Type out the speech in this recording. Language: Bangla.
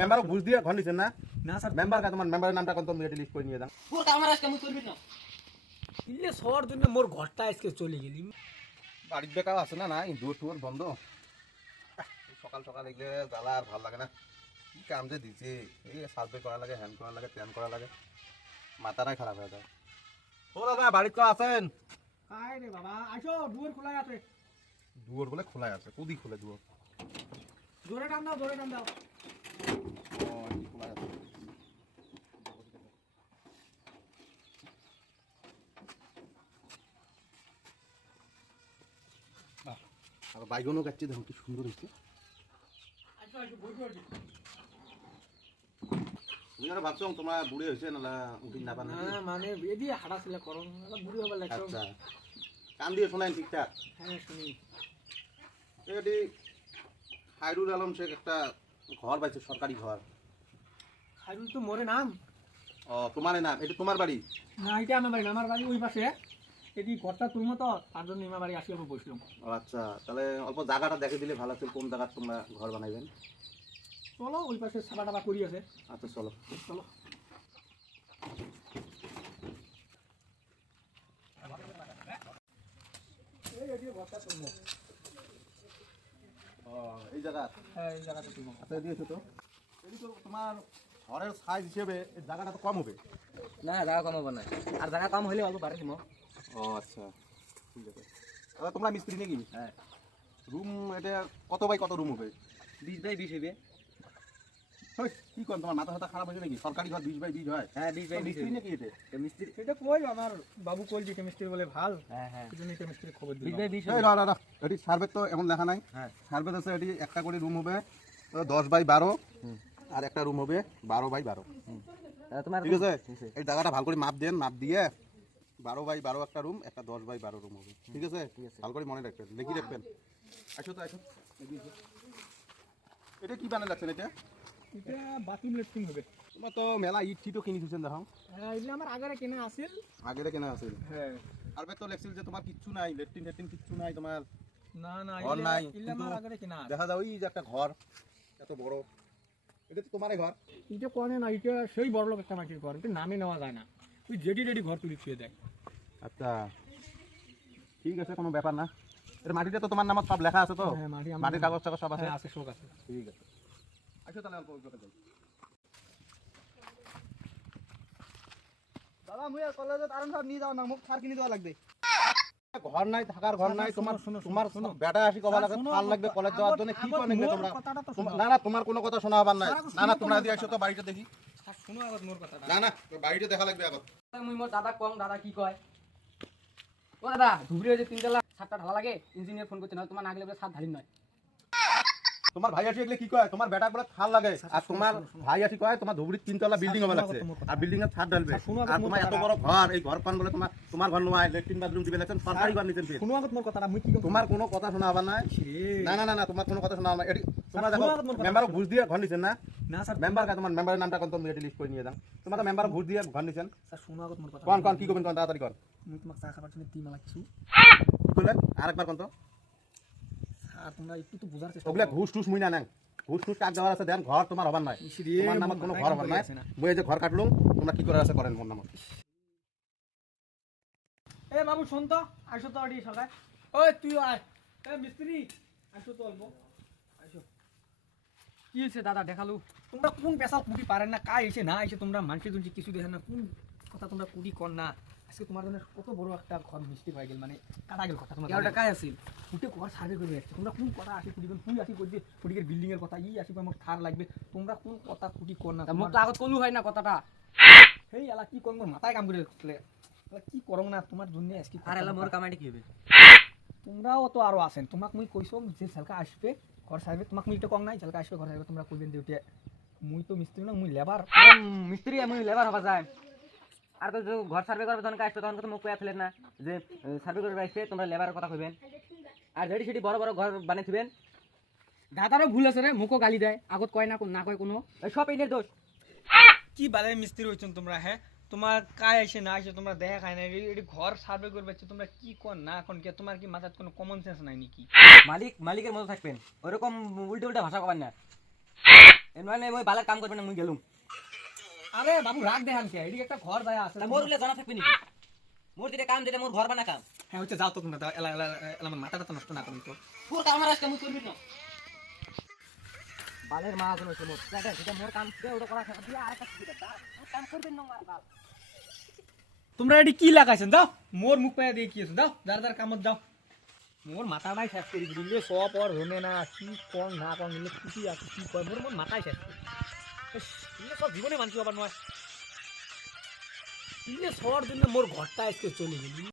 মেম্বার ঘুষ দিয়ে ঘর নিছেন না? না স্যার, মেম্বার কা তোমার মেম্বারের নামটা কোন তুমি লিস্ট করে নিয়ে দাও। পুরো কাম আজকে আমি করবি না ইলে সর জন্য মোর ঘরটা আজকে চলে গেলি। বাড়ির বেকার আছে না? নাই দূর টুর বন্ধ। সকাল সকাল এগুলো জ্বালা আর ভালো লাগে না। কি কাম যে দিচ্ছে, এই সার্ভে করা লাগে, হ্যান্ড করা লাগে, প্যান করা লাগে, মাথাটাই খারাপ হয়ে যায়। ও দাদা বাড়িতে কেউ আছেন? আয় রে বাবা, আসো, দুয়ার খোলা আছে। দুয়ার বলে খোলাই আছে? কুদি খোলে দুয়ার? জোরে টান দাও, জোরে টান দাও। ও কি খোলাই আছে? আর বাইগনও কাটছে, দেখুন কি সুন্দর হয়েছে। আসো আসো, বসো আসো। তুমি আর ভাবছো তোমরা বুড়ি হয়েছে না উঠিন না পান? না মানে এদি হাঁটা ছিল করন, বুড়ি হবার লাগছো। আচ্ছা, কান দিয়ে শোনাই ঠিকঠাক? হ্যাঁ শুনি। এটি খায়রুল আলম শেখ একটা ঘর পাইছে, সরকারি ঘর। খাইরুল তো মোরে নাম। ও তোমার নাম? এটা তোমার বাড়ি? না এটা আমার বাড়ি না, আমার বাড়ি ওই পাশে। এদি ঘরটা তুলমো তো, তার জন্য আমার বাড়ি আসি আমি বসলাম। ও আচ্ছা, তাহলে অল্প জায়গাটা দেখে দিলে ভালো ছিল, কোন জায়গায় তোমরা ঘর বানাইবেন। চলো ওই পাশে সাবা টাবা করি আছে। আচ্ছা চলো চলো। এই এদি ঘরটা তুলমো। ও এই জায়গা? হ্যাঁ এই জায়গাটা তুলমো। আচ্ছা দিয়েছো তো, এটি তো তোমার ঘরের সাইজ হিসেবে এই জায়গাটা তো কম হবে। না জায়গা কম হবে না, আর জায়গা কম হলে অল্প বাড়ে দিমো। ও আচ্ছা ঠিক আছে। তাহলে তোমরা মিস্ত্রি নাকি? হ্যাঁ। রুম এটা কত বাই কত রুম হবে? 20 বাই 20 হইবে। ওই, কি করেন, তোমার মাথা ফাতা খারাপ হয়েছে নাকি? সরকারি ঘর 20 বাই 20 হয়? হ্যাঁ 20 বাই 20 মিস্ত্রি নাকি এটা? মিস্ত্রি। সেটা কই আমার বাবু কই যে কেমিস্ট্রি বলে ভাল। হ্যাঁ হ্যাঁ এই জন্য কেমিস্ট্রি খবর 20 দিলাম। বাই 20 এই না এটি সার্ভে তো এখন দেখা নাই। হ্যাঁ। সার্ভে আছে এটি একটা করে রুম হবে 10 বাই 12, আর একটা রুম হবে 12 বাই 12। তোমার ঠিক আছে, এই জায়গাটা ভালো করে মাপ দেন, মাপ দিয়ে 12 বাই 12 একটা রুম, একটা 10 বাই 12 রুম হবে। ঠিক আছে, ভালো করে মনে রাখবেন, লিখে রাখবেন। আসো তো আসো, এদিকে এসো। এটা কি বানায় লাগছেন? এটা এটা বাথরুম লেট্রিন হবে। তোমার তো মেলা ইট টিটও কিনে দিচ্ছেন দেখো। হ্যাঁ এগুলো আমার আগেরে কেনা আছিল। আগেরে কেনা আছে? হ্যাঁ। আর তো লেখছিল যে তোমার কিচ্ছু নাই, লেট্রিন টেট্রিন কিচ্ছু নাই তোমার, না না ঘর নাই। এগুলো আমার আগেরে কেনা আছে। দেখা যায় ওই যে একটা ঘর এত বড়, এটা তো তোমারই ঘর। এটা কোনে না, এটা সেই বড় লোক একটা মাটির ঘর, এটা নামে নেওয়া যায় না। ওই জেডি রেডি ঘর তুলি ছুঁয়ে দেয়। আচ্ছা ঠিক আছে, কোনো ব্যাপার না। এর মাটিটা তো তোমার নামে সব লেখা আছে তো? হ্যাঁ মাটি আমার মাটির কাগজ টাগজ সব আছে? হ্যাঁ আছে, শোক আছে। ঠিক আছে, আসো তাহলে অল্প ওই যাই। বাবা মুই কলেজে আরন সব নিয়ে যাও না, মুখ সার কিনে দেওয়া লাগবে। ঘর নাই, থাকার ঘর নাই তোমার। তোমার বেটা আসি কবা লাগে ফাল লাগবে কলেজ যাওয়ার জন্য, কি করে নিলে তোমরা? না না তোমার কোনো কথা শোনা হবার নাই। না না তোমরা দিয়ে আসো তো বাড়িটা দেখি। শুনো আগত মোর কথাটা। না না বাড়িটা দেখা লাগবে আগত। মুই মোর দাদা কম, দাদা কি কয়? ও দাদা ধুবড়ি যে 3 তলা ছাদটা ঢালা লাগে, ইঞ্জিনিয়ার ফোন করতে না, তোমার না গেলে বলে ছাদ ঢালিন নয়। তোমার ভাই আসি এগুলো কি কয়? তোমার বেটা বলে ফাল লাগে, আর তোমার ভাই আসি কয় তোমার ধুবড়ির 3 তলা বিল্ডিং হবে লাগছে, আর বিল্ডিং এর ছাদ ঢালবে। আর তোমার এত বড় ঘর, এই ঘর পান বলে তোমার ঘর নয়, লেট্রিন বাথরুম দিবে লাগছেন, সরকারি ঘর নিতেন। শুনো আগত মোর কথাটা, মুই কি কম তোমার কোনো কথা শোনা হবার নাই। না না না না তোমার কোনো কথা শোনা হবার নাই। এটি তোমরা দেখো মেম্বার ঘুষ দিয়ে ঘর নিছেন না? না স্যার, মেম্বার কা তোমার মেম্বারের নামটা কোন তুমি লিস্ট করে নিয়ে দাও। তোমার তো মেম্বার ঘুষ দিয়ে ঘর নিছেন। স্যার শুনো আগত মোর কথা। কোন কোন কি করবেন, কোন তাড়াতাড়ি কর। মুই তোমাক চা খাবার জন্য 3 মালা কিছু। কি করলেন আরেকবার কোন তো? স্যার তোমরা একটু তো বুঝার চেষ্টা ওগুলা ঘুষ টুস মুই না নেন, ঘুষ টুস কাজ দেওয়ার আছে দেন, ঘর তোমার হবার নাই। তোমার নামত কোনো ঘর হবার নাই। মুই এই যে ঘর কাটলুম, তোমরা কি করে আছে করেন মোর নামত। এ বাবু শুন তো, আসো তো আড়ি সকাল। ওই তুই আয়। এ মিস্ত্রি আসো তো অল্প। আসো। কি হইছে দাদা দেখালু? তোমরা কোন পেশা কুটি পারেন না, কাজ এসে না এসে তোমরা মানুষের জন্য কিছু দেখেন না, কোন কথা তোমরা কুটি কর না। আজকে তোমার জন্য কত বড় একটা ঘর মিষ্টি হয়ে গেল, মানে কাটা গেল কথা। তোমার কেউটা কাজ আছিল? উঠে ঘর সার্ভে করে আসছে, তোমরা কোন কথা আসি কুটিবেন? তুই আসি করছে কুটিকের বিল্ডিং এর কথা, ই আসি আমার থার লাগবে, তোমরা কোন কথা কুটি কর না। মুখ তো আগত কলু হয় না কথাটা। সেই এলা কি করবো, মাথায় কাম করে কি করো না তোমার জন্য আজকে। আর এলা মোর কামাইটা কি হবে? তোমরাও তো আরো আছেন, তোমাক মুই কইছো যে ছেলকা আসবে ঘর সার্ভে, তোমাক মুই এটা কম নাই, ছেলকা আসবে ঘর সার্ভে, তোমরা কইবেন যে ওটা মুই তো মিস্ত্রি না, মুই লেবার। মিস্ত্রি আমি লেবার হবা যায়। আর তো যে ঘর সার্ভে করবে তখন আসবে, তখন তো মুখ কয়া ফেলেন না যে সার্ভে করবে আসবে, তোমরা লেবারের কথা কইবেন। আর যেটি সেটি বড় বড় ঘর বানাইছিবেন। দাদারও ভুল আছে রে, মুখও গালি দেয়, আগত কয় না, না কয় কোনো, সব এনের দোষ। কি বালে মিস্ত্রি হইছেন তোমরা? হ্যাঁ তোমার কাজ আসে না আসে তোমরা দেখা খায় না, এটি ঘর সার্ভে করবে তোমরা কি কোন না কোন, কে তোমার কি মাথায় কোনো কমন সেন্স নাই নাকি? মালিকের মতো থাকবেন, ওইরকম উল্টো উল্টা ভাষা কবেন না। মানে মই বালের কাম করবে না মুই গেলুম আরে বাবু রাগ দেখান কে এদিকে একটা ঘর যায় আছে তা মোর উলে জানা থাকবি নাকি মোর যেটা কাম যেটা মোর ঘর বানা কাম হ্যাঁ হচ্ছে যাও তো তোমরা দাও এলা এলা এলা আমার মাথাটা তো নষ্ট না করুন তো তোর কাম আজকে মুই করবি না বালের মা জন হইছে মোর যেটা মোর কাম ছিল ওটা করা দিয়া আর একটা সুবিধা দা মোর কাম করবেন না মার বাল তোমরা এটি কি লাগাইছেন দাও মোর মুখ পায়া দিয়ে কি আছে দাও যার যার কামত যাও মোর মাথাটাই শেষ করে দিলে সব আর হনে না কি কোন না কোন নিলে কি আছে কি কয় মোর মাথায় শেষ করে সব জীবনে মানছি আবার নয় সবার জন্য মোর ঘরটা আজকে চলে গেলি